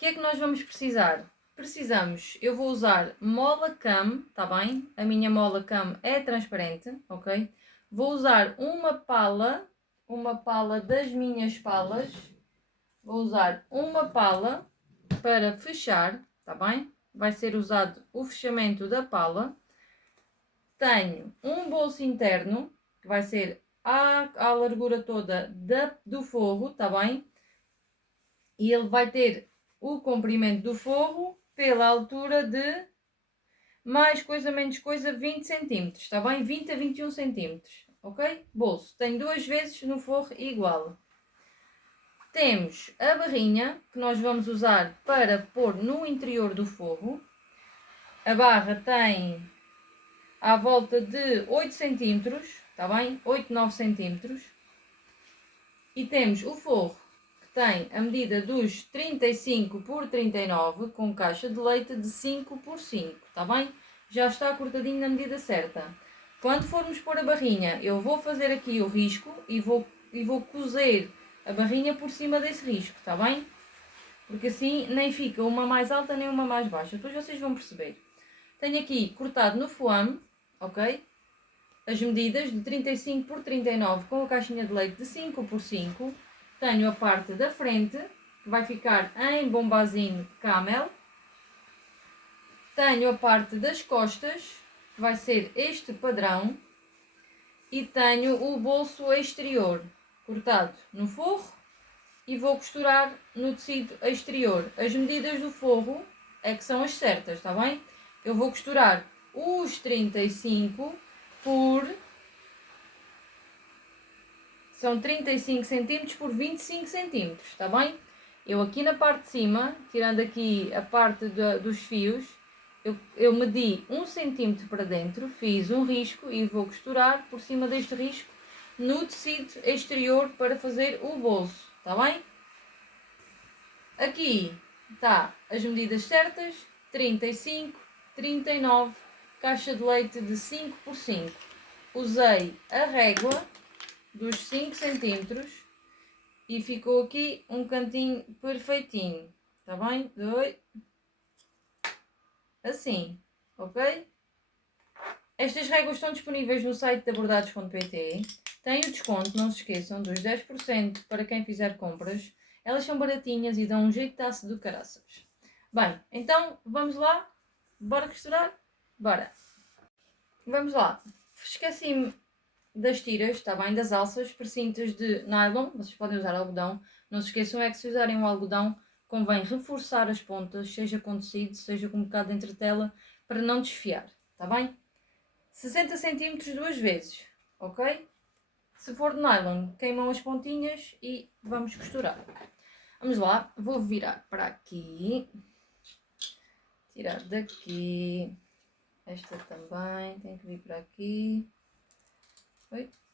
que é que nós vamos precisar? Precisamos, eu vou usar mola cam, tá bem? A minha mola cam é transparente, ok? Vou usar uma pala das minhas palas. Vou usar uma pala para fechar, tá bem? Vai ser usado o fechamento da pala. Tenho um bolso interno, que vai ser à largura toda do forro, tá bem? E ele vai ter o comprimento do forro pela altura de mais coisa menos coisa 20 cm, está bem? 20 a 21 cm, ok? Bolso, tem duas vezes no forro igual. Temos a barrinha, que nós vamos usar para pôr no interior do forro. A barra tem à volta de 8 cm, está bem? 8, 9 cm. E temos o forro, que tem a medida dos 35 por 39, com caixa de leite de 5 por 5, está bem? Já está cortadinho na medida certa. Quando formos pôr a barrinha, eu vou fazer aqui o risco e vou cozer a barrinha por cima desse risco, está bem? Porque assim nem fica uma mais alta nem uma mais baixa. Depois vocês vão perceber. Tenho aqui cortado no foame, ok? As medidas de 35 por 39 com a caixinha de leite de 5 por 5. Tenho a parte da frente, que vai ficar em bombazinho camel. Tenho a parte das costas, que vai ser este padrão. E tenho o bolso exterior, cortado no forro. E vou costurar no tecido exterior. As medidas do forro é que são as certas, está bem? Eu vou costurar os 35 por... São 35 cm por 25 cm, está bem? Eu aqui na parte de cima, tirando aqui a parte dos fios, eu medi 1 cm para dentro, fiz um risco e vou costurar por cima deste risco no tecido exterior para fazer o bolso, está bem? Aqui está as medidas certas, 35, 39, caixa de leite de 5 por 5. Usei a régua dos 5 cm e ficou aqui um cantinho perfeitinho, está bem? Assim, ok? Estas réguas estão disponíveis no site da bordados.pt. Tem o desconto, não se esqueçam, dos 10% para quem fizer compras. Elas são baratinhas e dão um jeitaço do caraças. Bem, então vamos lá? Bora costurar? Bora! Vamos lá. Esqueci-me das tiras, está bem? Das alças, precintas de nylon. Vocês podem usar algodão. Não se esqueçam é que se usarem o algodão, convém reforçar as pontas, seja com tecido, seja com um bocado de entretela, para não desfiar, está bem? 60 cm duas vezes, ok? Se for de nylon, queimam as pontinhas e vamos costurar. Vamos lá, vou virar para aqui, tirar daqui, esta também, tem que vir para aqui,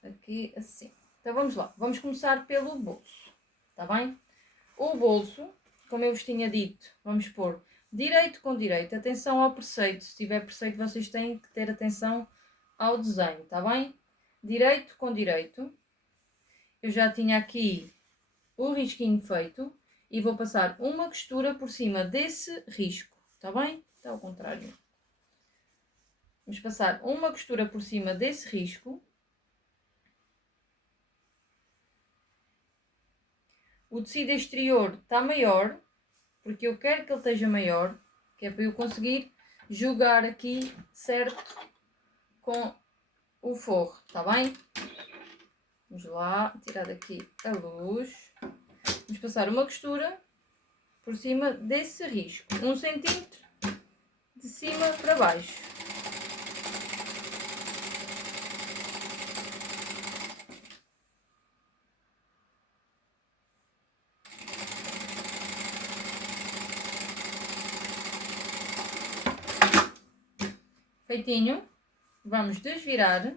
aqui, assim. Então vamos lá, vamos começar pelo bolso, está bem? O bolso, como eu vos tinha dito, vamos pôr direito com direito, atenção ao preceito, se tiver preceito vocês têm que ter atenção ao desenho, está bem? Direito com direito. Eu já tinha aqui o risquinho feito e vou passar uma costura por cima desse risco, está bem? Está ao contrário. Vamos passar uma costura por cima desse risco. O tecido exterior está maior, porque eu quero que ele esteja maior, que é para eu conseguir jogar aqui certo com o forro, está bem? Vamos lá, tirar daqui a luz. Vamos passar uma costura por cima desse risco, 1 cm de cima para baixo. Feitinho, vamos desvirar.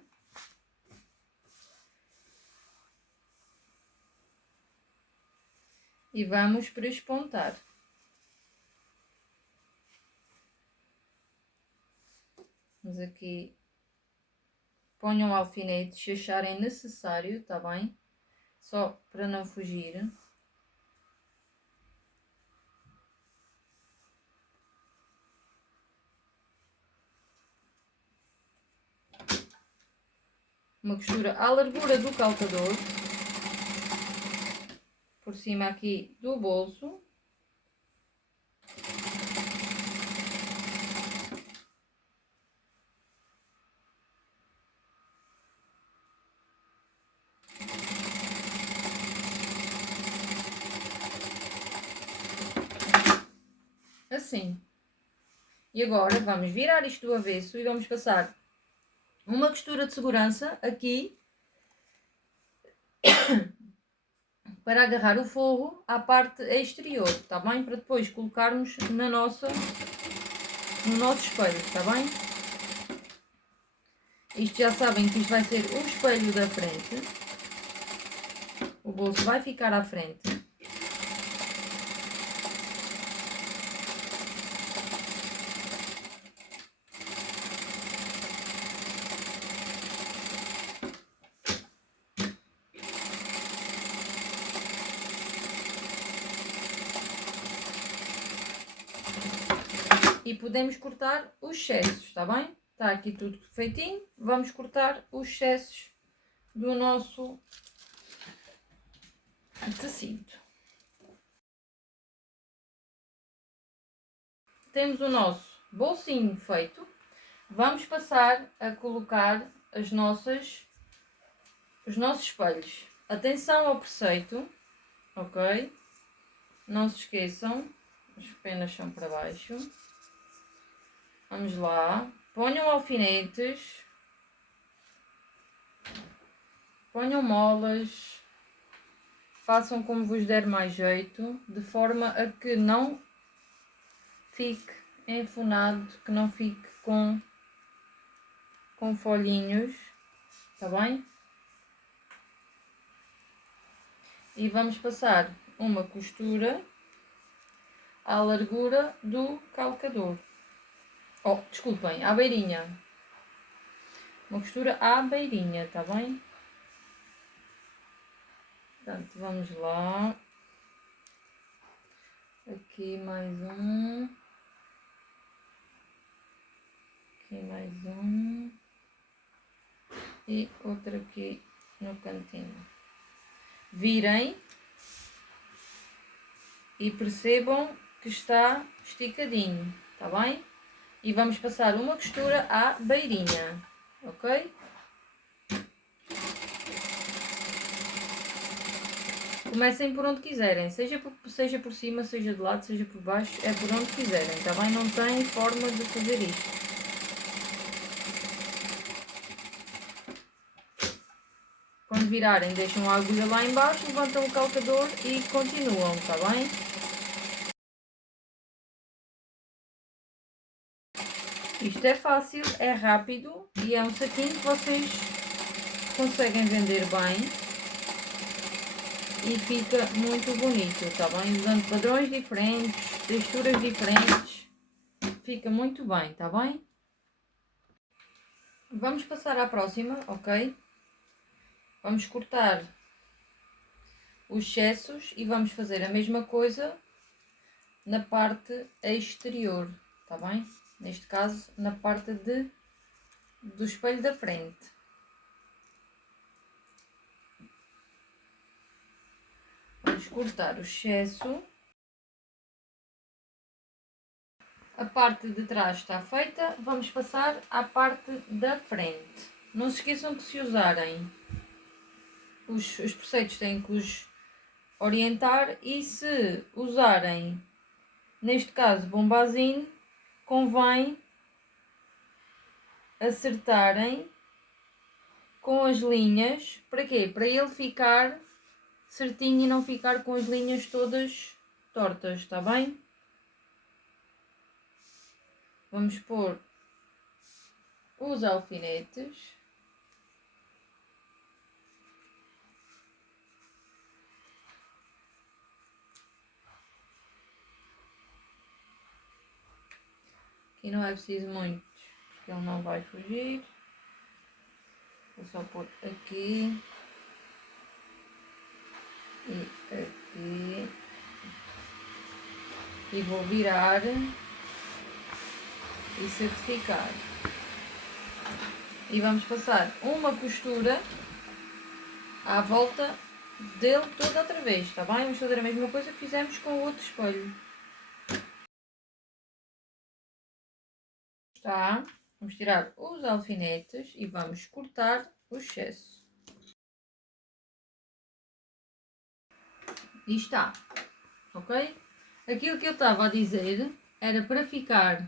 E vamos prespontar. Vamos aqui, ponham o alfinete se acharem necessário, tá bem? Só para não fugir. uma costura à largura do calcador, por cima aqui do bolso. Assim. E agora vamos virar isto do avesso e vamos passar uma costura de segurança aqui para agarrar o forro à parte exterior, está bem? Para depois colocarmos no nosso espelho, está bem? Isto já sabem que isto vai ser o espelho da frente. O bolso vai ficar à frente. E podemos cortar os excessos, está bem? Está aqui tudo feitinho. Vamos cortar os excessos do nosso tecido. Temos o nosso bolsinho feito. Vamos passar a colocar os nossos espelhos. Atenção ao preceito, ok? Não se esqueçam, as penas são para baixo. Vamos lá, ponham alfinetes, ponham molas, façam como vos der mais jeito, de forma a que não fique enfunado, que não fique com folhinhos, está bem? E vamos passar uma costura à largura do calcador. Oh, desculpem, à beirinha. Uma costura à beirinha, está bem? Portanto, vamos lá. Aqui mais um. Aqui mais um. E outro aqui no cantinho. Virem. E percebam que está esticadinho, está bem? E vamos passar uma costura à beirinha, ok? Comecem por onde quiserem, seja por cima, seja de lado, seja por baixo, é por onde quiserem, está bem? Não tem forma de fazer isto. Quando virarem, deixam a agulha lá em baixo, levantam o calcador e continuam, está bem? Isto é fácil, é rápido e é um saquinho que vocês conseguem vender bem e fica muito bonito, está bem? Usando padrões diferentes, texturas diferentes, fica muito bem, está bem? Vamos passar à próxima, ok? Vamos cortar os excessos e vamos fazer a mesma coisa na parte exterior, está bem? Neste caso, na parte do espelho da frente. Vamos cortar o excesso. A parte de trás está feita, vamos passar à parte da frente. Não se esqueçam que se usarem os preceitos têm que os orientar e se usarem, neste caso, bombazine, convém acertarem com as linhas. Para quê? Para ele ficar certinho e não ficar com as linhas todas tortas, está bem? Vamos pôr os alfinetes. Aqui não é preciso muito, porque ele não vai fugir. Vou só pôr aqui e aqui. E vou virar e certificar. E vamos passar uma costura à volta dele toda outra vez, está bem? Vamos fazer a mesma coisa que fizemos com o outro espelho. Está. Vamos tirar os alfinetes e vamos cortar o excesso. E está. Ok? Aquilo que eu estava a dizer era para ficar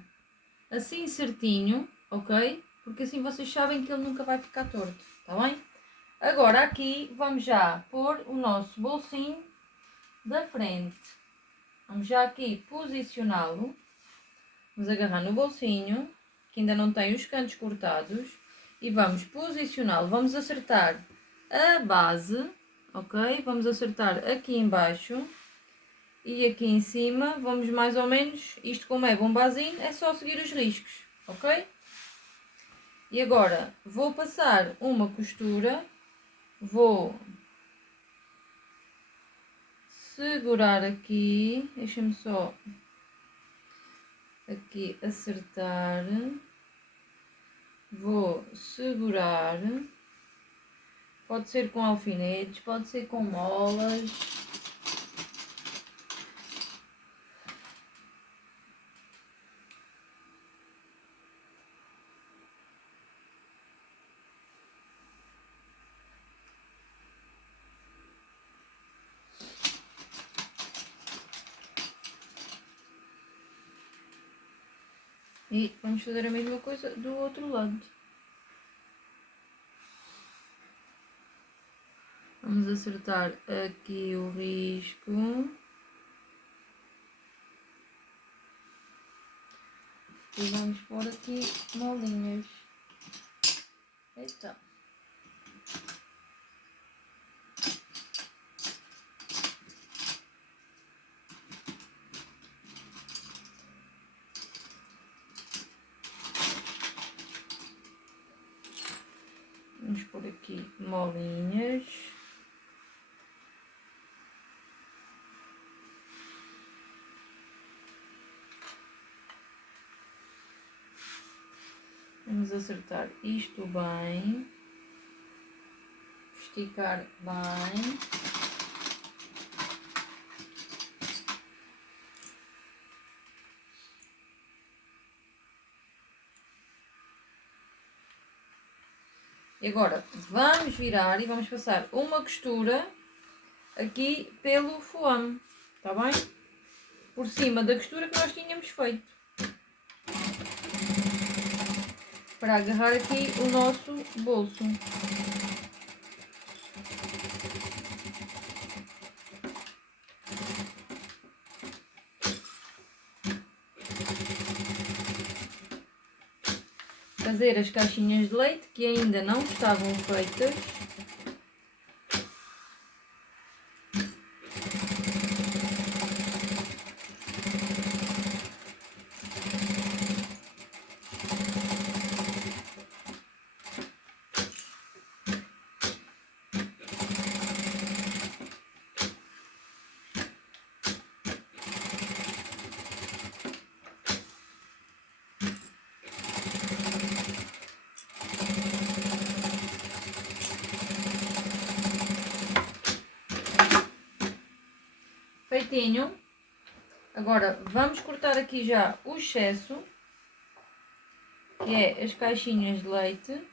assim certinho, ok? Porque assim vocês sabem que ele nunca vai ficar torto, está bem? Agora aqui vamos já pôr o nosso bolsinho da frente. Vamos já aqui posicioná-lo. Vamos agarrar no bolsinho, que ainda não tem os cantos cortados, e vamos posicioná-lo. Vamos acertar a base, ok? Vamos acertar aqui embaixo e aqui em cima. Vamos mais ou menos, isto como é bombazinho, é só seguir os riscos, ok? E agora vou passar uma costura, vou segurar aqui, deixa-me só aqui acertar, vou segurar, pode ser com alfinetes, pode ser com molas. E vamos fazer a mesma coisa do outro lado. Vamos acertar aqui o risco. E vamos pôr aqui molinhas. Então. Vamos pôr aqui molinhas. Vamos acertar isto bem. Esticar bem. E agora vamos virar e vamos passar uma costura aqui pelo foame, está bem? Por cima da costura que nós tínhamos feito. Para agarrar aqui o nosso bolso. Fazer as caixinhas de leite que ainda não estavam feitas. Feitinho. Agora vamos cortar aqui já o excesso, que é as caixinhas de leite.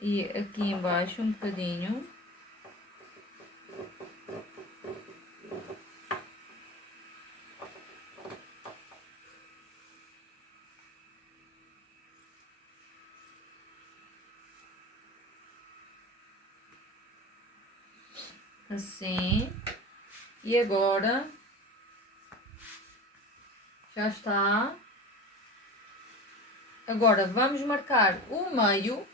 E aqui embaixo um bocadinho. Assim. E agora já está. Agora vamos marcar o meio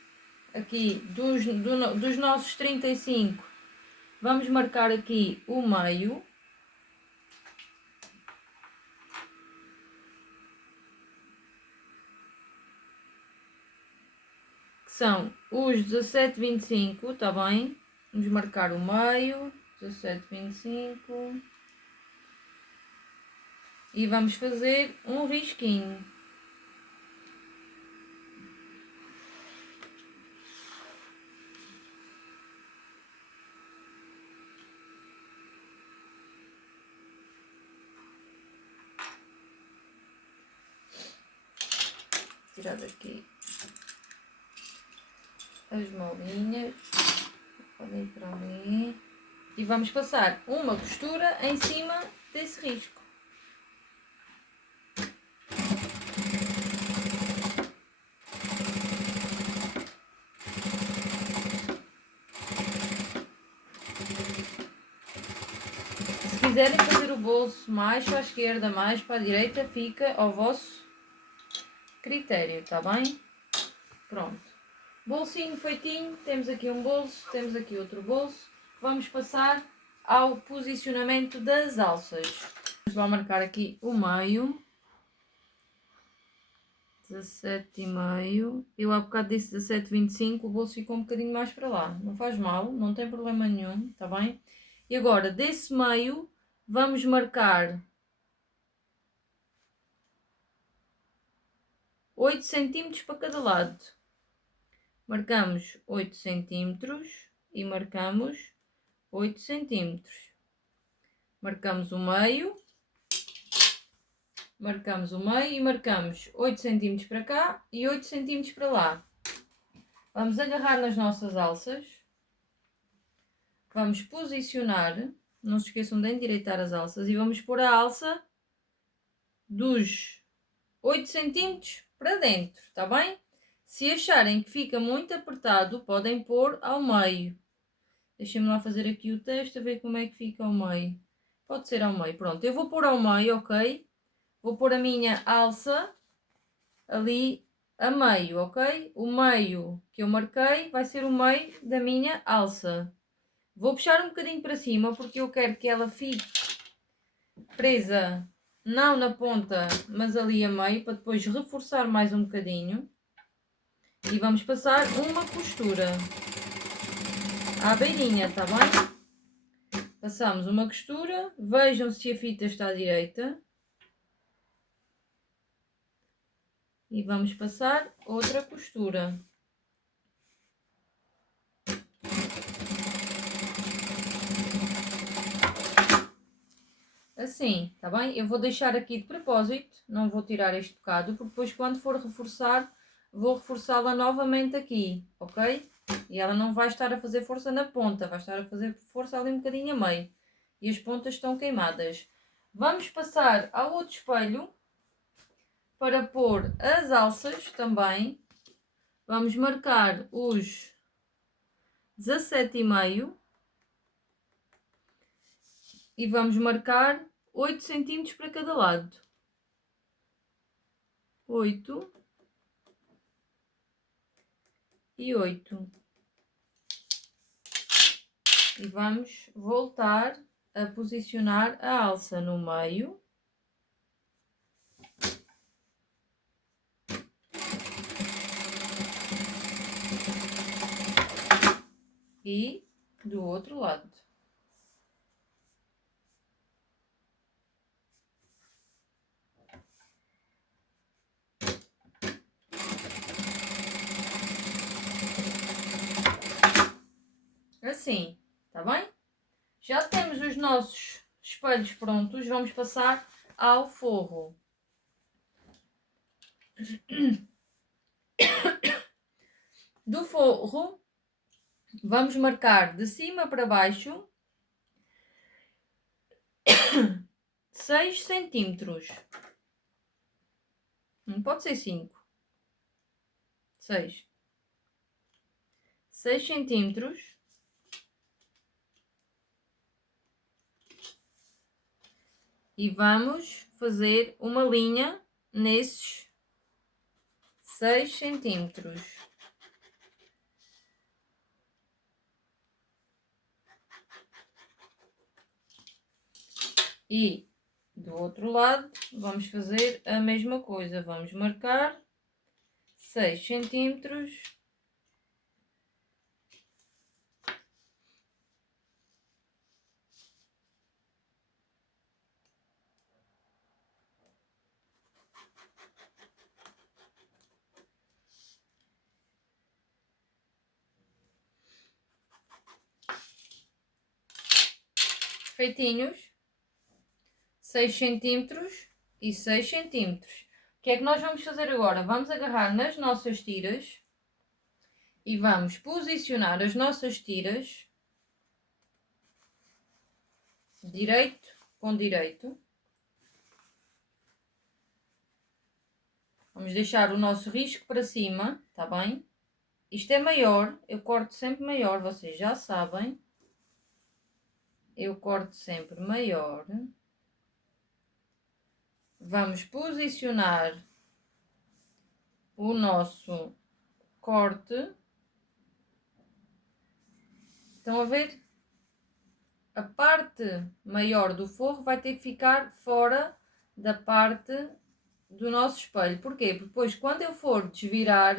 aqui dos nossos 35. Vamos marcar aqui o meio. Que são os 17,25, tá bem? Vamos marcar o meio, 17,25. e vamos fazer um risquinho. Tirar daqui as molinhas, podem ir para ali, e vamos passar uma costura em cima desse risco. Se quiserem fazer o bolso mais para a esquerda, mais para a direita, fica ao vosso critério, tá bem? Pronto. Bolsinho feitinho, temos aqui um bolso, temos aqui outro bolso. Vamos passar ao posicionamento das alças. Vamos lá marcar aqui o meio. 17,5. Eu há bocado disse 17,25, o bolso ficou um bocadinho mais para lá. Não faz mal, não tem problema nenhum, tá bem? E agora, desse meio, vamos marcar 8 centímetros para cada lado. Marcamos 8 centímetros e marcamos 8 centímetros. Marcamos o meio. Marcamos o meio e marcamos 8 centímetros para cá e 8 centímetros para lá. Vamos agarrar nas nossas alças. Vamos posicionar. Não se esqueçam de endireitar as alças. E vamos pôr a alça dos 8 centímetros para dentro, tá bem? Se acharem que fica muito apertado, podem pôr ao meio. Deixem-me lá fazer aqui o teste, a ver como é que fica ao meio. Pode ser ao meio, pronto. Eu vou pôr ao meio, ok? Vou pôr a minha alça ali a meio, ok? O meio que eu marquei vai ser o meio da minha alça. Vou puxar um bocadinho para cima porque eu quero que ela fique presa, não na ponta, mas ali a meio, para depois reforçar mais um bocadinho. E vamos passar uma costura à beirinha, tá bem? Passamos uma costura, vejam se a fita está direita. E vamos passar outra costura. Assim, tá bem? Eu vou deixar aqui de propósito, não vou tirar este bocado, porque depois quando for reforçar, vou reforçá-la novamente aqui, ok? E ela não vai estar a fazer força na ponta, vai estar a fazer força ali um bocadinho a meio. E as pontas estão queimadas. Vamos passar ao outro espelho para pôr as alças também. Vamos marcar os 17,5 e vamos marcar 8 centímetros para cada lado. 8 e 8. E vamos voltar a posicionar a alça no meio. E do outro lado. Assim, tá bem? Já temos os nossos espelhos prontos, vamos passar ao forro. Do forro, vamos marcar de cima para baixo 6 centímetros. Pode ser 5. 6. 6 centímetros. E vamos fazer uma linha nesses 6 centímetros. E do outro lado vamos fazer a mesma coisa. Vamos marcar 6 centímetros. perfeitinhos, 6 centímetros e 6 centímetros. O que é que nós vamos fazer agora? Vamos agarrar nas nossas tiras e vamos posicionar as nossas tiras direito com direito. Vamos deixar o nosso risco para cima, tá bem? Isto é maior, eu corto sempre maior, vocês já sabem. Eu corto sempre maior. Vamos posicionar o nosso corte. Estão a ver? A parte maior do forro vai ter que ficar fora da parte do nosso espelho. Porquê? Porque depois, quando eu for desvirar,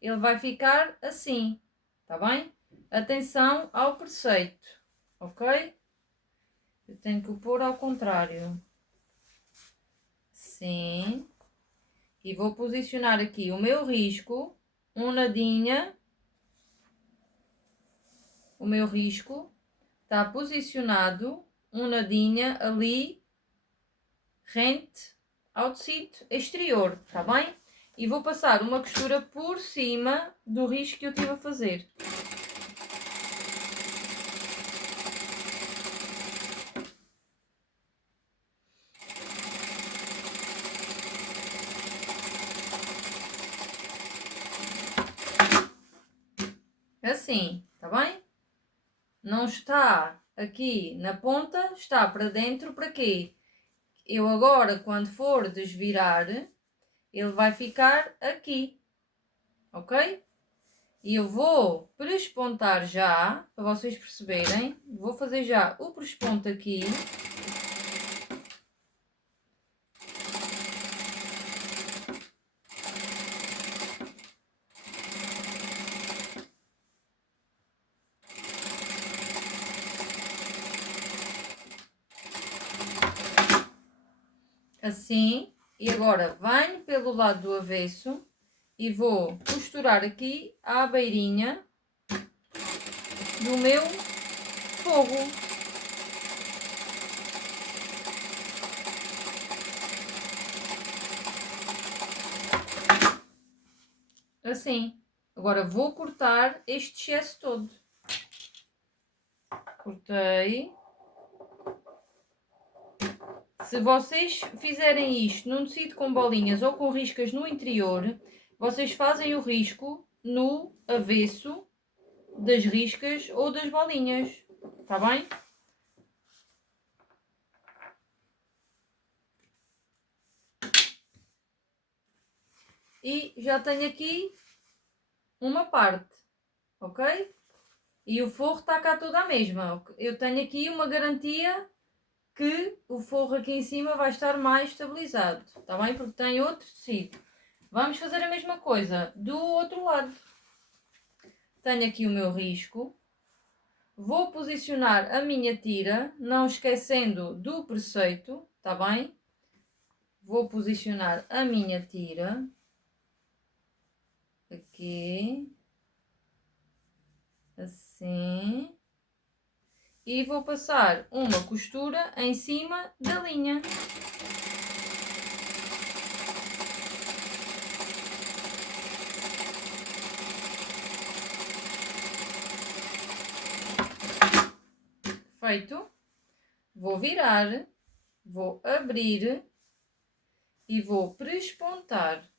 ele vai ficar assim, tá bem? Atenção ao preceito, ok? Eu tenho que o pôr ao contrário. Sim. E vou posicionar aqui o meu risco, um nadinha. O meu risco está posicionado, um nadinha ali, rente ao tecido exterior, tá bem? E vou passar uma costura por cima do risco que eu estive a fazer. Assim, tá bem? Não está aqui na ponta, está para dentro, para quê? Eu agora, quando for desvirar, ele vai ficar aqui, ok? E eu vou prespontar já, para vocês perceberem, vou fazer já o presponto aqui. Assim, e agora venho pelo lado do avesso e vou costurar aqui à beirinha do meu forro. Assim. Agora vou cortar este excesso todo. Cortei. Se vocês fizerem isto num tecido com bolinhas ou com riscas no interior, vocês fazem o risco no avesso das riscas ou das bolinhas, tá bem? E já tenho aqui uma parte, ok? E o forro está cá toda a mesma. Eu tenho aqui uma garantia que o forro aqui em cima vai estar mais estabilizado, tá bem? Porque tem outro tecido. Vamos fazer a mesma coisa do outro lado. Tenho aqui o meu risco. Vou posicionar a minha tira, não esquecendo do preceito, tá bem? Vou posicionar a minha tira aqui, assim, e vou passar uma costura em cima da linha. Feito, vou virar, vou abrir e vou prespontar.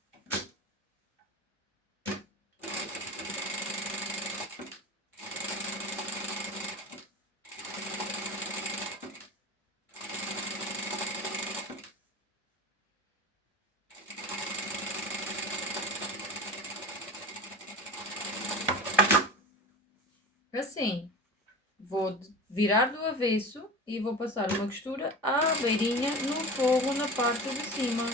Assim, vou virar do avesso e vou passar uma costura à beirinha no forro na parte de cima.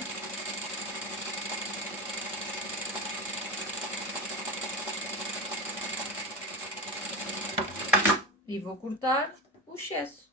E vou cortar o excesso.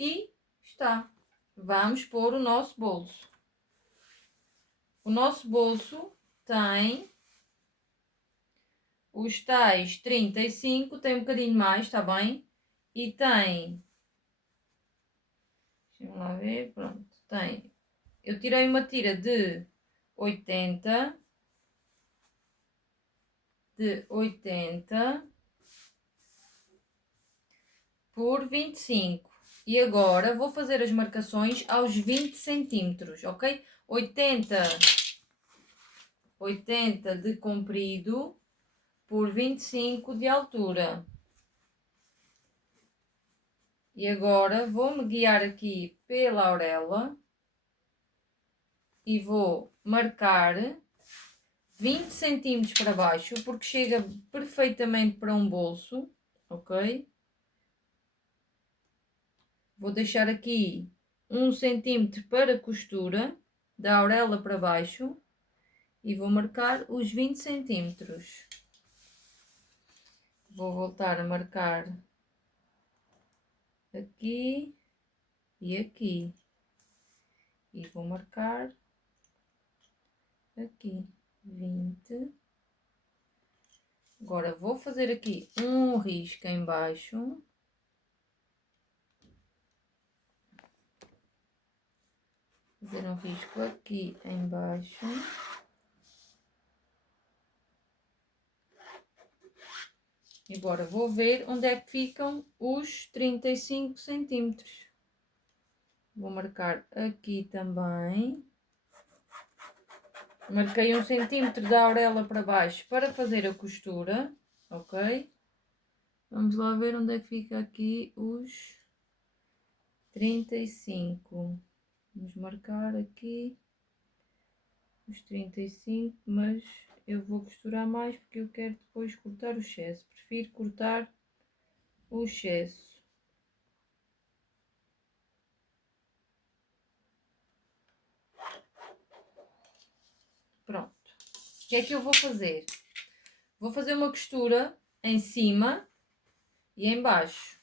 e está. Vamos pôr o nosso bolso. O nosso bolso tem os tais 35, tem um bocadinho mais, está bem? E tem, deixa-me lá ver, pronto, tem, eu tirei uma tira de 80 por 25. E agora vou fazer as marcações aos 20 centímetros, ok? 80 de comprido por 25 de altura. E agora vou-me guiar aqui pela auréola e vou marcar 20 centímetros para baixo, porque chega perfeitamente para um bolso, ok? Vou deixar aqui 1 centímetro para costura, da auréola para baixo, e vou marcar os 20 centímetros. Vou voltar a marcar aqui e aqui. E vou marcar aqui 20. Agora vou fazer aqui um risco em baixo. Fazer um risco aqui em baixo. E agora vou ver onde é que ficam os 35 centímetros. Vou marcar aqui também. Marquei 1 centímetro da auréola para baixo para fazer a costura, ok? Vamos lá ver onde é que fica aqui os 35. Vamos marcar aqui os 35, mas eu vou costurar mais porque eu quero depois cortar o excesso. Prefiro cortar o excesso. Pronto. O que é que eu vou fazer? Vou fazer uma costura em cima e em baixo.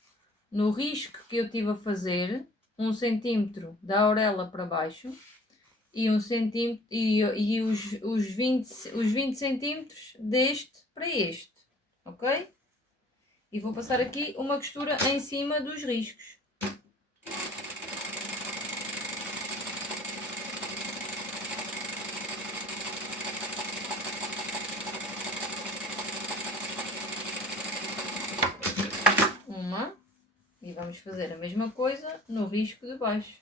No risco que eu estive a fazer, 1 centímetro da auréola para baixo e 1 centímetro e os 20 centímetros deste para este, ok? E vou passar aqui uma costura em cima dos riscos. Uma. E vamos fazer a mesma coisa no risco de baixo.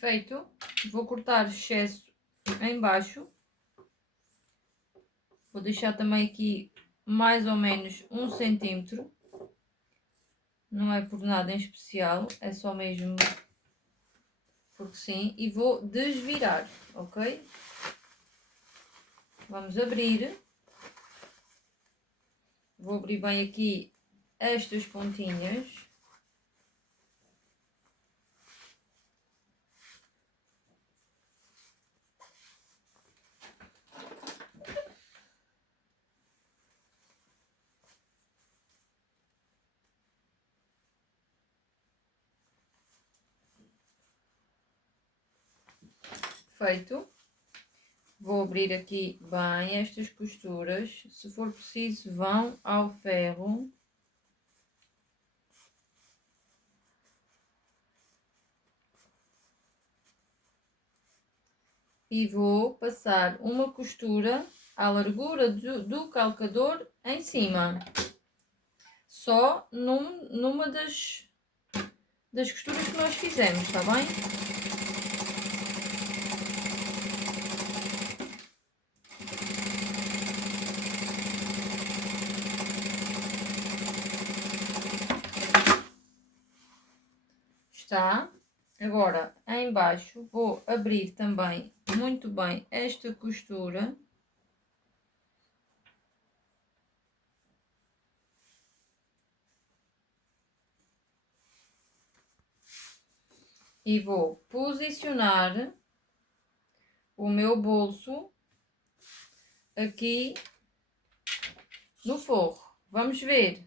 Feito. Vou cortar o excesso em baixo. Vou deixar também aqui mais ou menos 1 centímetro. Não é por nada em especial, é só mesmo porque sim. E vou desvirar, ok? Vamos abrir. Vou abrir bem aqui estas pontinhas. Feito. Vou abrir aqui bem estas costuras. Se for preciso, vão ao ferro. E vou passar uma costura à largura do calcador em cima. Só numa das costuras que nós fizemos, está bem? Está. Agora, em baixo, vou abrir também muito bem esta costura. e vou posicionar o meu bolso aqui no forro. Vamos ver.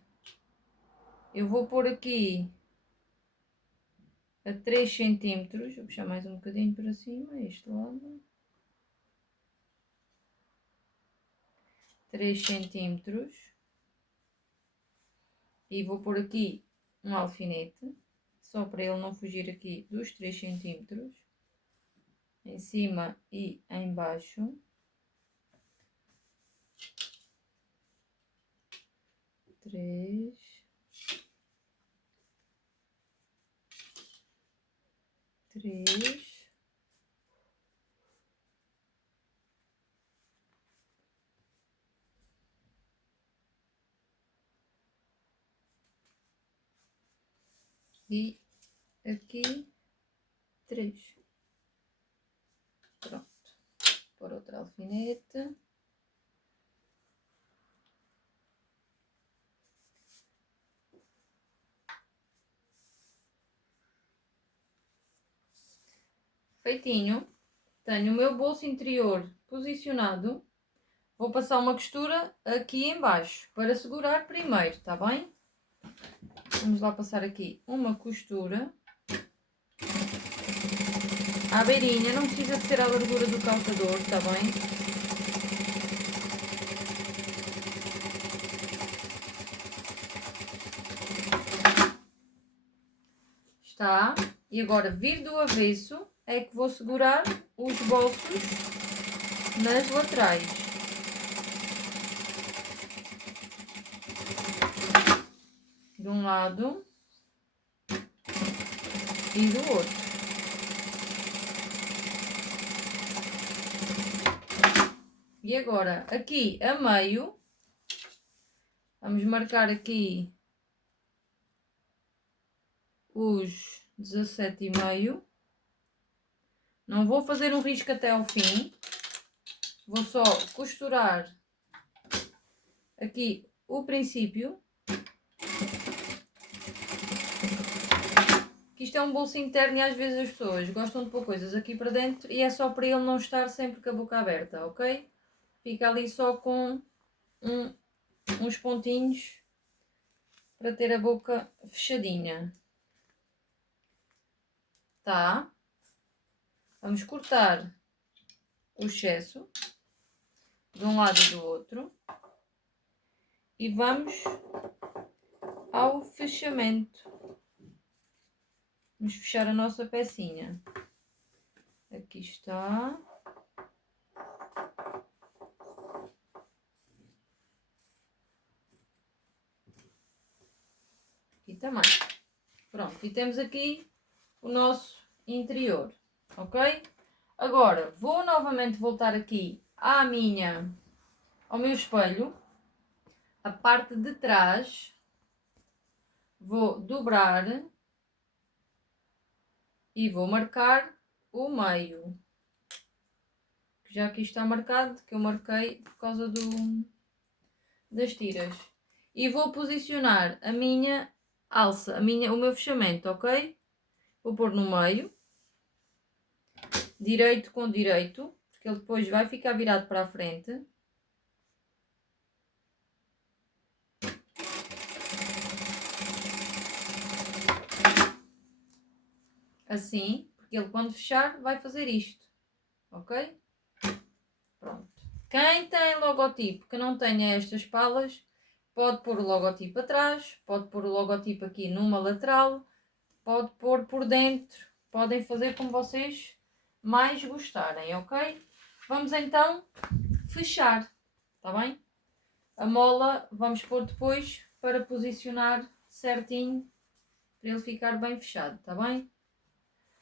Eu vou pôr aqui a 3 centímetros. Vou puxar mais um bocadinho para cima, este lado. 3 centímetros. E vou pôr aqui um alfinete, só para ele não fugir aqui dos 3 centímetros. Em cima e em baixo. 3. E aqui 3. Pronto. Por outro alfinete. Feitinho. Tenho o meu bolso interior posicionado. Vou passar uma costura aqui em baixo para segurar primeiro, tá bem? Vamos lá passar aqui uma costura à beirinha, não precisa ser a largura do calçador, tá bem? Está. E agora vir do avesso é que vou segurar os bolsos nas laterais. De um lado e do outro. E agora, aqui a meio, vamos marcar aqui os 17,5. Não vou fazer um risco até ao fim. Vou só costurar aqui o princípio. Que isto é um bolso interno e às vezes as pessoas gostam de pôr coisas aqui para dentro e é só para ele não estar sempre com a boca aberta, ok? Fica ali só com uns pontinhos para ter a boca fechadinha. Tá? Vamos cortar o excesso de um lado e do outro e vamos ao fechamento. Vamos fechar a nossa pecinha. Aqui está. Aqui também. Pronto, e temos aqui o nosso interior, ok? Agora, vou novamente voltar aqui ao meu espelho. A parte de trás, vou dobrar e vou marcar o meio. Já aqui está marcado, que eu marquei por causa das tiras. E vou posicionar a minha alça, o meu fechamento, ok? Vou pôr no meio, direito com direito, porque ele depois vai ficar virado para a frente. Assim, porque ele quando fechar vai fazer isto, ok? Pronto. Quem tem logotipo que não tenha estas palas, pode pôr o logotipo atrás, pode pôr o logotipo aqui numa lateral, pode pôr por dentro, podem fazer como vocês mais gostarem, ok? Vamos então fechar, tá bem? A mola vamos pôr depois para posicionar certinho, para ele ficar bem fechado, tá bem?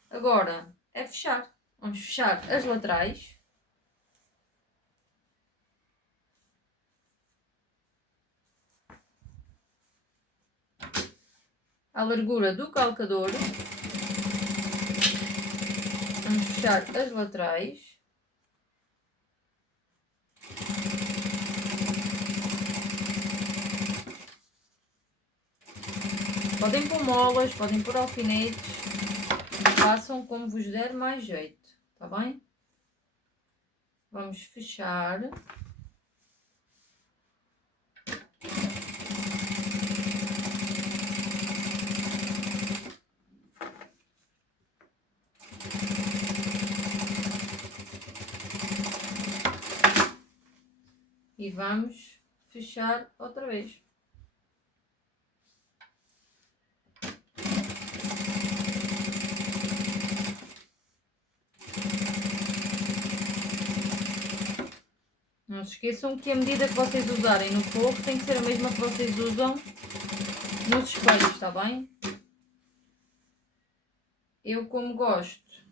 Agora é fechar. Vamos fechar as laterais. À largura do calcador. Vamos fechar as laterais. Podem pôr molas, podem pôr alfinetes. façam como vos der mais jeito, tá bem? Vamos fechar. E vamos fechar outra vez. Não se esqueçam que a medida que vocês usarem no forro tem que ser a mesma que vocês usam nos espelhos, está bem? Eu, como gosto,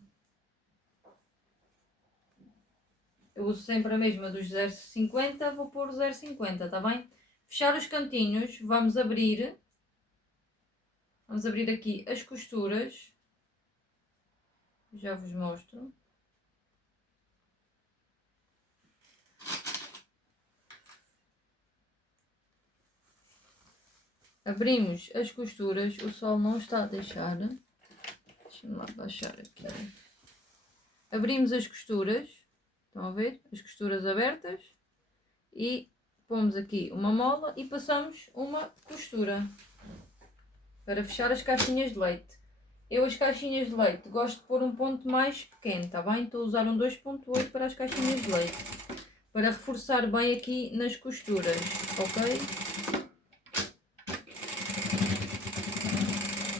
eu uso sempre a mesma dos 0,50, vou pôr o 0,50, está bem? Fechar os cantinhos, vamos abrir aqui as costuras, já vos mostro. Abrimos as costuras, o sol não está a deixar, deixa-me lá baixar aqui. Abrimos as costuras, estão a ver? As costuras abertas e pomos aqui uma mola e passamos uma costura para fechar as caixinhas de leite. Eu as caixinhas de leite gosto de pôr um ponto mais pequeno, está bem? Estou a usar um 2.8 para as caixinhas de leite, para reforçar bem aqui nas costuras, ok?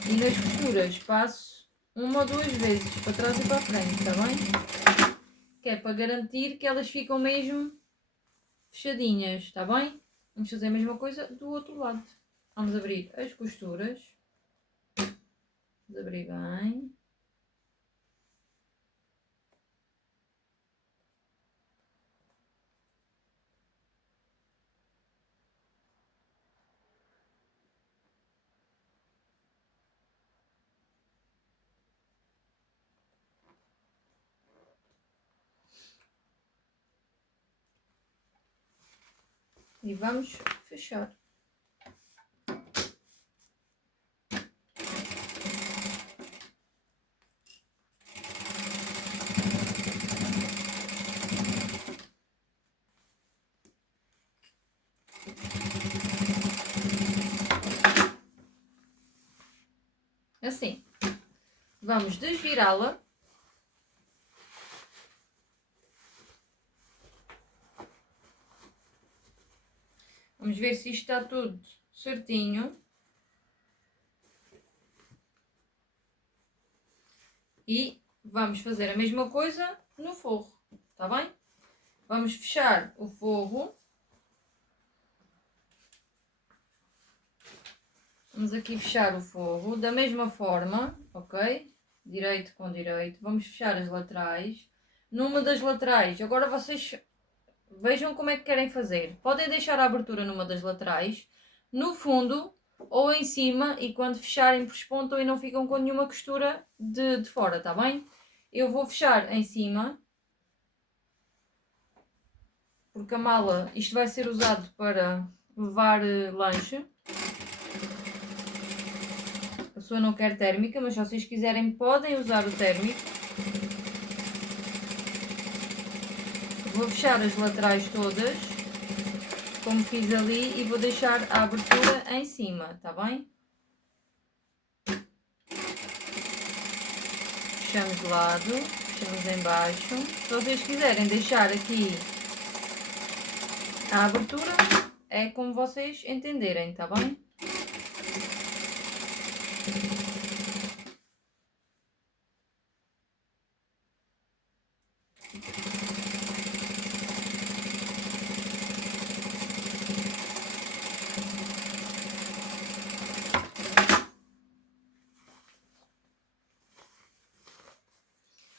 E nas costuras passo uma ou duas vezes, para trás e para a frente, está bem? Que é para garantir que elas ficam mesmo fechadinhas, está bem? Vamos fazer a mesma coisa do outro lado. Vamos abrir as costuras. Vamos abrir bem. E vamos fechar. Assim. Vamos desvirá-la. Vamos ver se isto está tudo certinho. E vamos fazer a mesma coisa no forro, está bem? Vamos fechar o forro. Vamos aqui fechar o forro da mesma forma, ok? Direito com direito. Vamos fechar as laterais. Numa das laterais, agora vocês vejam como é que querem fazer. Podem deixar a abertura numa das laterais, no fundo ou em cima, e quando fecharem prespontam e não ficam com nenhuma costura de fora, tá bem? Eu vou fechar em cima, porque a mala, isto vai ser usado para levar lanche. A pessoa não quer térmica, mas se vocês quiserem podem usar o térmico. Vou fechar as laterais todas, como fiz ali, e vou deixar a abertura em cima, tá bem? Fechamos de lado, fechamos em baixo. Se vocês quiserem deixar aqui a abertura, é como vocês entenderem, tá bem?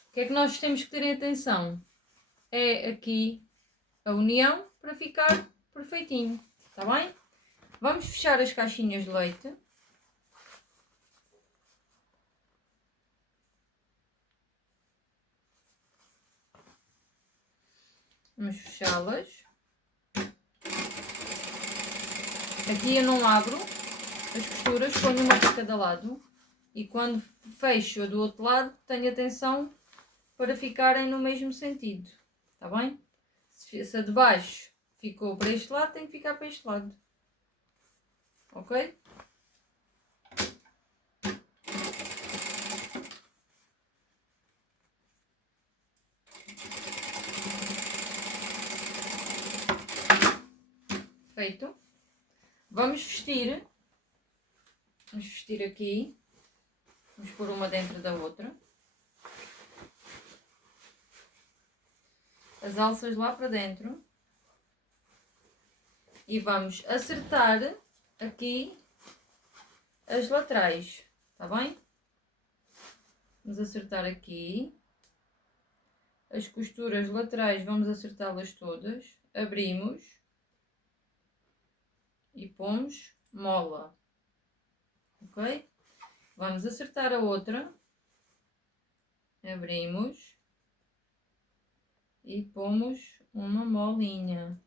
O que é que nós temos que ter em atenção? É aqui a união para ficar perfeitinho, tá bem? Vamos fechar as caixinhas de leite. Vamos fechá-las. Aqui eu não abro as costuras, ponho uma para cada lado. e quando fecho do outro lado, tenho atenção para ficarem no mesmo sentido, está bem? Se a de baixo ficou para este lado, tem que ficar para este lado, ok? Feito. Vamos vestir aqui, vamos pôr uma dentro da outra, as alças lá para dentro e vamos acertar aqui as laterais, está bem? Vamos acertar aqui, as costuras laterais vamos acertá-las todas, abrimos e pomos mola, ok? Vamos acertar a outra, abrimos e pomos uma molinha.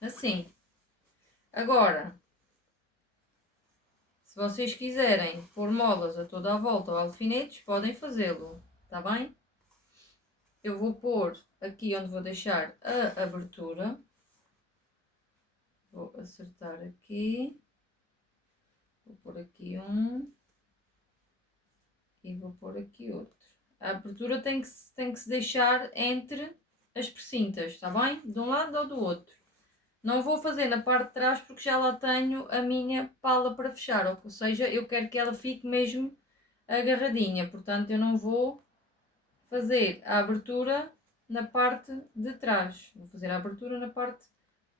Assim. Agora, se vocês quiserem pôr molas a toda a volta ou alfinetes, podem fazê-lo, tá bem? Eu vou pôr aqui onde vou deixar a abertura. Vou acertar aqui. Vou pôr aqui um. E vou pôr aqui outro. A abertura tem que se deixar entre as precintas, tá bem? De um lado ou do outro. Não vou fazer na parte de trás porque já lá tenho a minha pala para fechar, ou seja, eu quero que ela fique mesmo agarradinha, portanto eu não vou fazer a abertura na parte de trás, vou fazer a abertura na parte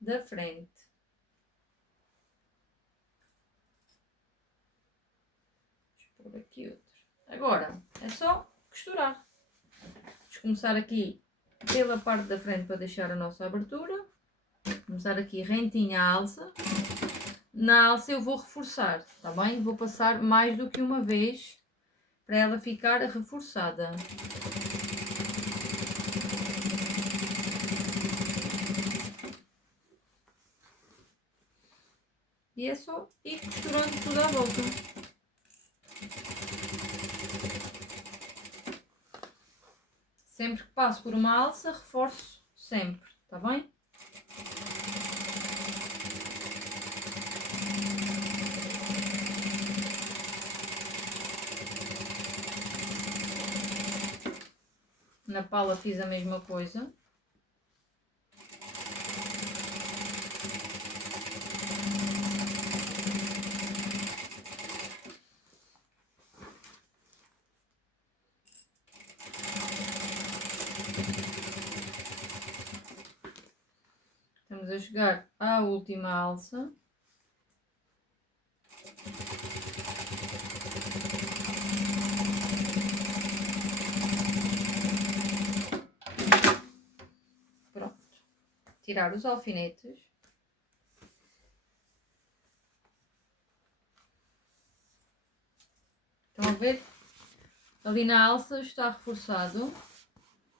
da frente. Vou pôr aqui outro. Agora é só costurar. Vamos começar aqui pela parte da frente para deixar a nossa abertura. Começar aqui rentinha a alça. Na alça eu vou reforçar, tá bem? Vou passar mais do que uma vez para ela ficar reforçada. E é só ir costurando tudo à volta. Sempre que passo por uma alça, reforço sempre, tá bem? Na pala fiz a mesma coisa. Estamos a chegar à última alça. Pronto. Tirar os alfinetes. Estão a ver? Ali na alça está reforçado.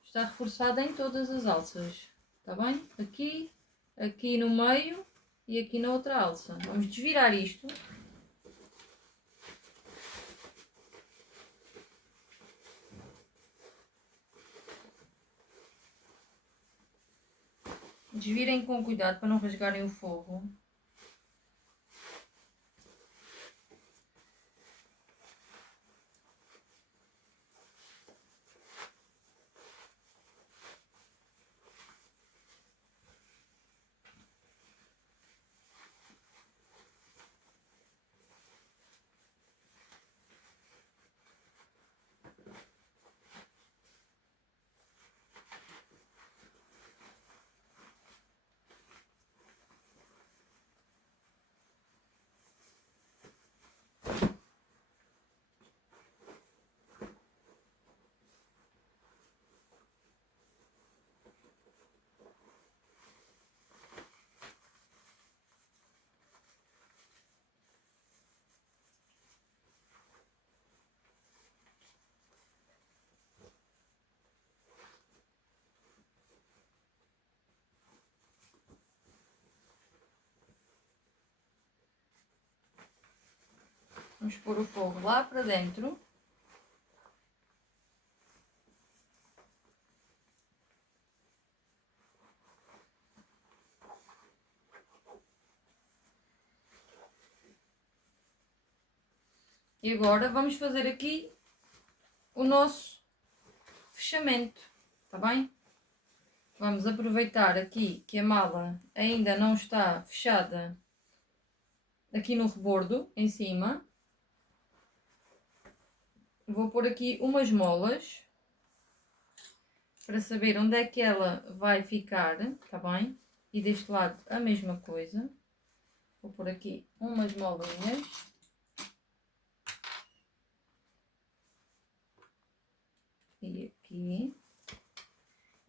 Está reforçado em todas as alças. Está bem? Aqui, aqui no meio e aqui na outra alça. Vamos desvirar isto. Desvirem com cuidado para não rasgarem o forro. Vamos pôr o fogo lá para dentro. E agora vamos fazer aqui o nosso fechamento, tá bem? Vamos aproveitar aqui que a mala ainda não está fechada aqui no rebordo, em cima. Vou pôr aqui umas molas para saber onde é que ela vai ficar, tá bem? E deste lado a mesma coisa. Vou pôr aqui umas molinhas. E aqui.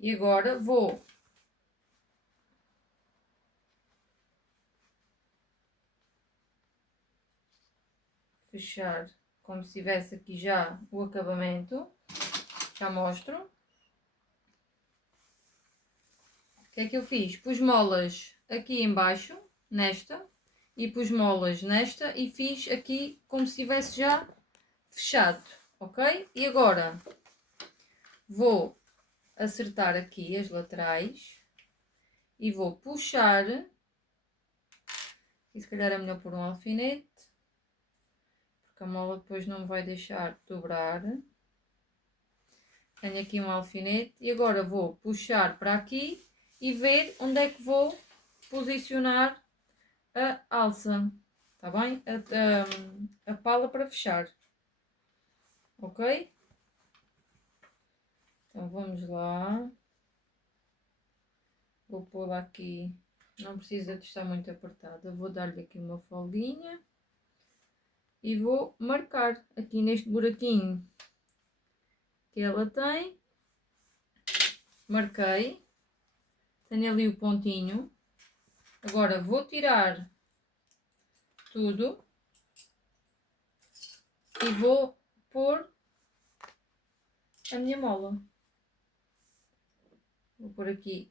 E agora vou fechar como se tivesse aqui já o acabamento. Já mostro. O que é que eu fiz? Pus molas aqui em baixo, nesta, e pus molas nesta e fiz aqui como se tivesse já fechado, ok? E agora vou acertar aqui as laterais e vou puxar, e se calhar é melhor pôr um alfinete, porque a mola depois não me vai deixar dobrar. Tenho aqui um alfinete e agora vou puxar para aqui e ver onde é que vou posicionar a alça, tá bem? A pala para fechar, ok? Então vamos lá. Vou pô-la aqui, não precisa de estar muito apertada, vou dar-lhe aqui uma folguinha e vou marcar aqui neste buraquinho que ela tem. Marquei, tenho ali o pontinho. Agora vou tirar tudo e vou pôr a minha mola. Vou pôr aqui,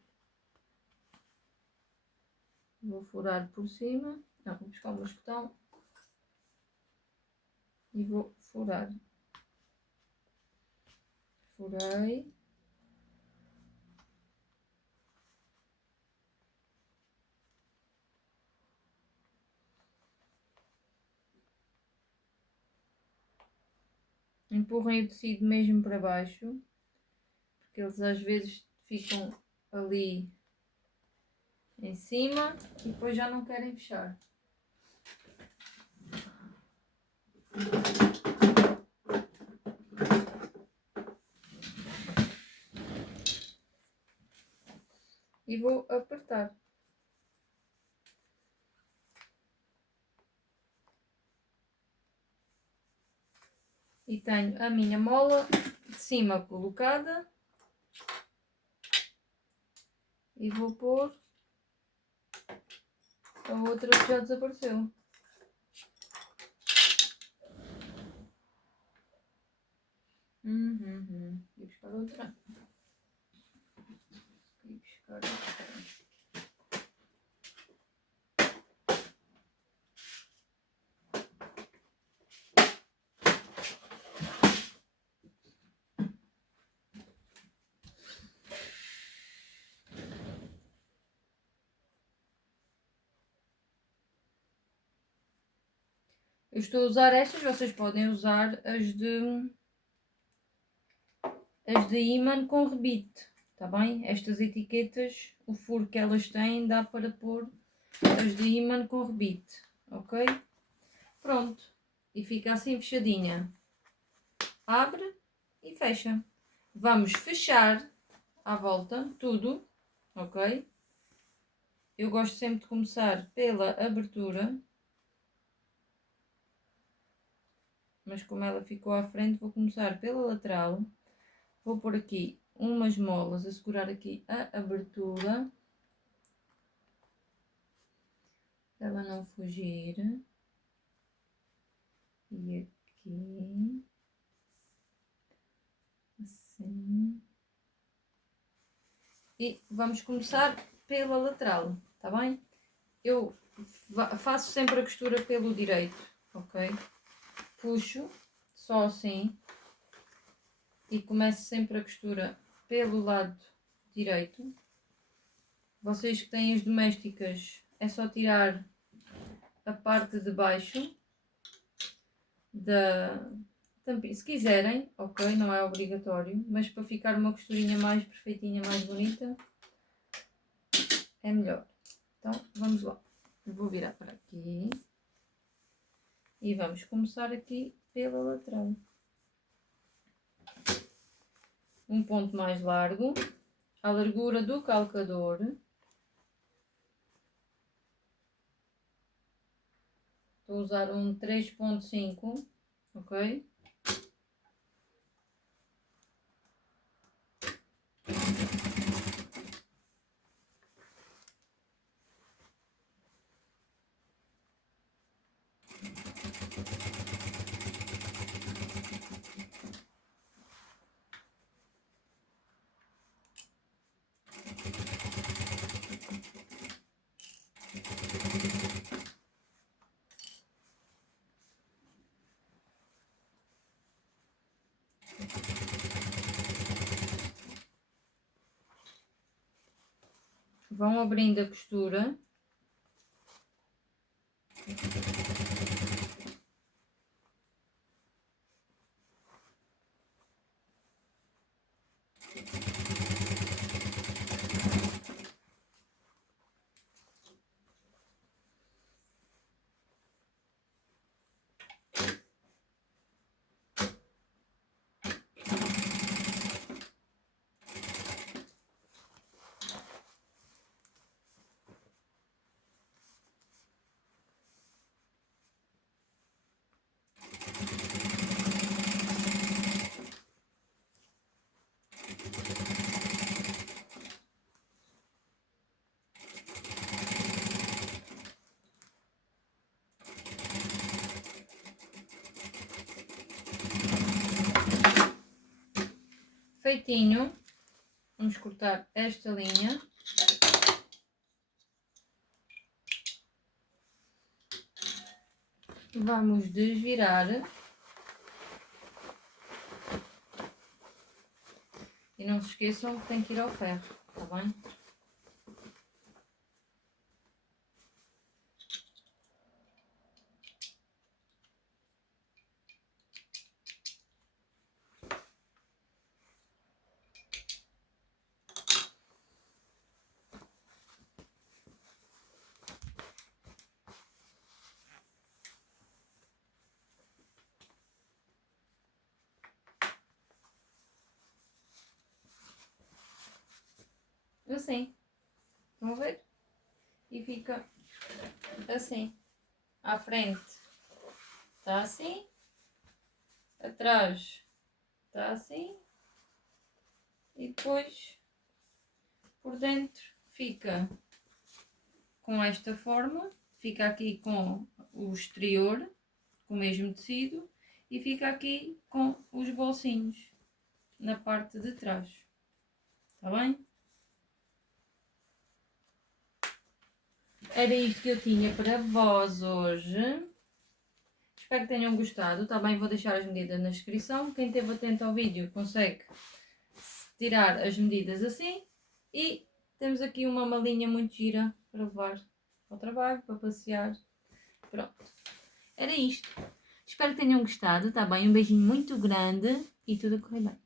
vou furar por cima, não, vou buscar o mosquetão e vou furar. Furei. Empurrem o tecido mesmo para baixo, porque eles às vezes ficam ali em cima e depois já não querem fechar. E vou apertar. E tenho a minha mola de cima colocada. E vou pôr a outra que já desapareceu. Vou buscar outra. Vou buscar outra. Eu estou a usar estas, vocês podem usar as de ímã com rebite, tá bem? Estas etiquetas, o furo que elas têm dá para pôr as de ímã com rebite, ok? Pronto, e fica assim fechadinha. Abre e fecha. Vamos fechar à volta tudo, ok? Eu gosto sempre de começar pela abertura, mas como ela ficou à frente, vou começar pela lateral. Vou pôr aqui umas molas a segurar aqui a abertura, para ela não fugir. E aqui, assim. E vamos começar pela lateral, tá bem? Eu faço sempre a costura pelo direito, ok? puxo só assim e começo sempre a costura pelo lado direito. Vocês que têm as domésticas, é só tirar a parte de baixo da tampinha, se quiserem, ok, não é obrigatório, mas para ficar uma costurinha mais perfeitinha, mais bonita, é melhor. Então, vamos lá. Eu vou virar para aqui e vamos começar aqui pela lateral. Um ponto mais largo, a largura do calcador. Estou a usar um 3.5, ok? Vão abrindo a costura. Feitinho, vamos cortar esta linha. Vamos desvirar. E não se esqueçam que tem que ir ao ferro, tá bem? Assim, estão a ver? E fica assim, à frente está assim, atrás está assim e depois por dentro fica com esta forma, fica aqui com o exterior, com o mesmo tecido e fica aqui com os bolsinhos na parte de trás, está bem? Era isto que eu tinha para vós hoje. Espero que tenham gostado. Também vou deixar as medidas na descrição. Quem esteve atento ao vídeo consegue tirar as medidas assim. E temos aqui uma malinha muito gira para levar ao trabalho, para passear. Pronto. Era isto. Espero que tenham gostado. Está bem? Um beijinho muito grande e tudo a correr bem.